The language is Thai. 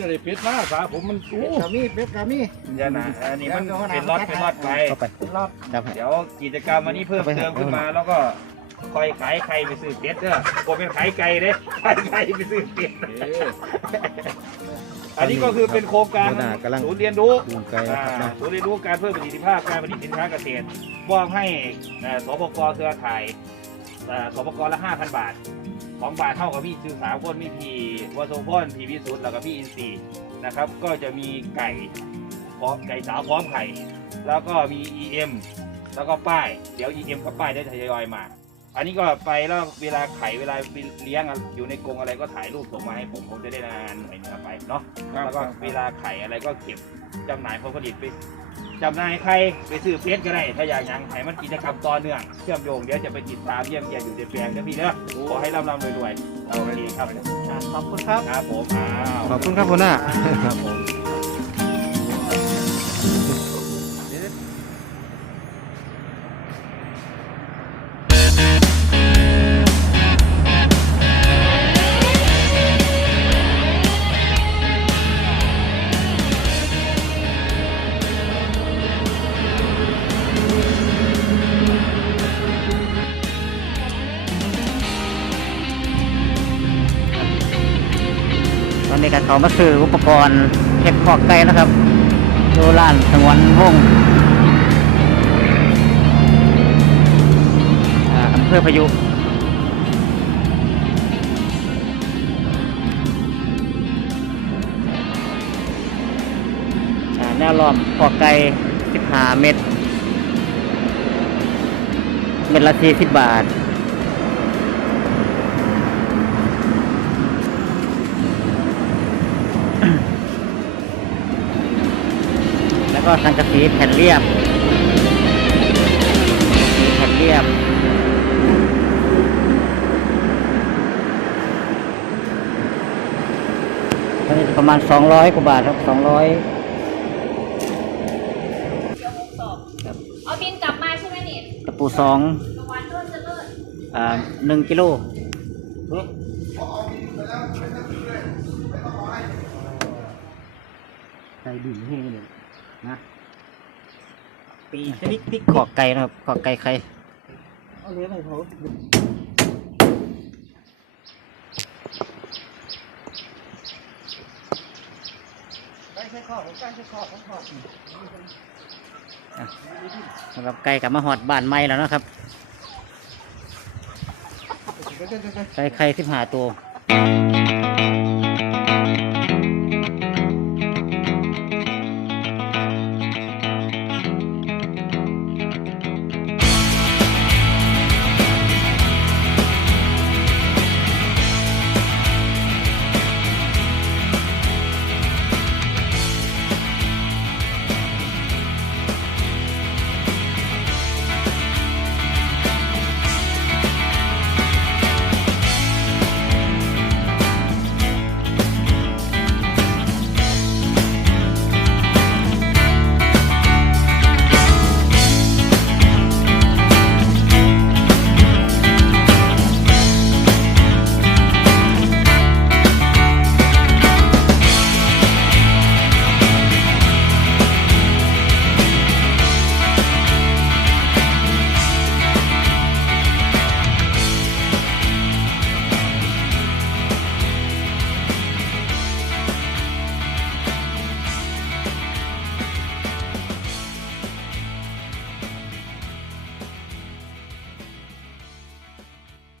จะได้เป็ดมาสาผมมันโอ้กามีเป็ดกามีอย่าหนาอันนี้มันเป็นรอดเป็นรอดไปเข้าไปเป็นรอบจับให้เดี๋ยวกิจกรรมวันนี้เพิ่มเติมขึ้นมาแล้วก็คอยขายไข่ไปซื้อเป็ดเด้อโกเป็นขายไก่เด้ขายไก่ไปซื้อเป็ดเอ๊ะอันนี้ก็คือเป็นโครงการหัวหน้ากำลังศูนย์เรียนรู้ดูไกลนะครับอ่าเนาะศูนย์เรียนรู้การเพิ่มประสิทธิภาพการผลิตสินค้าเกษตรมอบให้เอ่อสปกเครือข่าย เอ่อสปกละ5,000บาท ของบาทเท่ากับพี่ซื้อสามคนมีพี่วโซพอนพี่วิสุทธ์แล้วก็พี่อินซีย์นะครับ ก็จะมีไก่พร้อมไก่สาวพร้อมไข่ แล้วก็มี EM แล้วก็ป้าย เดี๋ยว EM กับป้ายได้ทยอยมา อันนี้ก็ไปแล้วเวลาไข่เวลาเลี้ยงอะอยู่ในกรงอะไรก็ถ่ายรูปส่งมาให้ผมผมจะได้รายงานหน่วยเหนือไปเนาะ แล้วก็เวลาไข่อะไรก็เก็บจำหน่ายผลผลิตไป จำหน่ายไข่ไปซื้อเพชรก็ได้ ถ้าอยากหยังให้มันกิจกรรมต่อเนื่องเชื่อมโยงเดี๋ยวจะไปติดตามเยี่ยมเยียนอยู่ในแปลงนะพี่เด้อขอให้ร่ำรำรวยๆเอาไปดีครับอ่าขอบคุณครับครับผมอ้าวขอบคุณครับหัวหน้า ครับผม ตอนนี้ก็เขามาซื้ออุปกรณ์เห็ดขอกไก่นะครับดูร้านสงวนวงอ่าอำเภอพายุอ่าแนวล้อมขอกไก่15 เม็ดเม็ดละ40บาท ก็สังกะสีแผ่นเรียบสีแผ่นเรียบอันนี้ประมาณ 200 กว่าบาทครับ 200เอาบินกลับมาใช่ไหมนี่ตะปูสองรางวัลเลิศจะเลิศอ่าหนึ่งกิโลใส่ดินให้เลย นะปีชนิดพริกขอกไก่นะครับขอกไก่ไข่เอาเหลือให้เขาใกล้ใช้ข้อผมใกล้ใช้ข้อผมข้อสำหรับไก่กลับมาหอดบ้านใหม่แล้วนะครับเดี๋ยวเดี๋ยวเดี๋ยวไก่ไข่สิบห้าตัวเ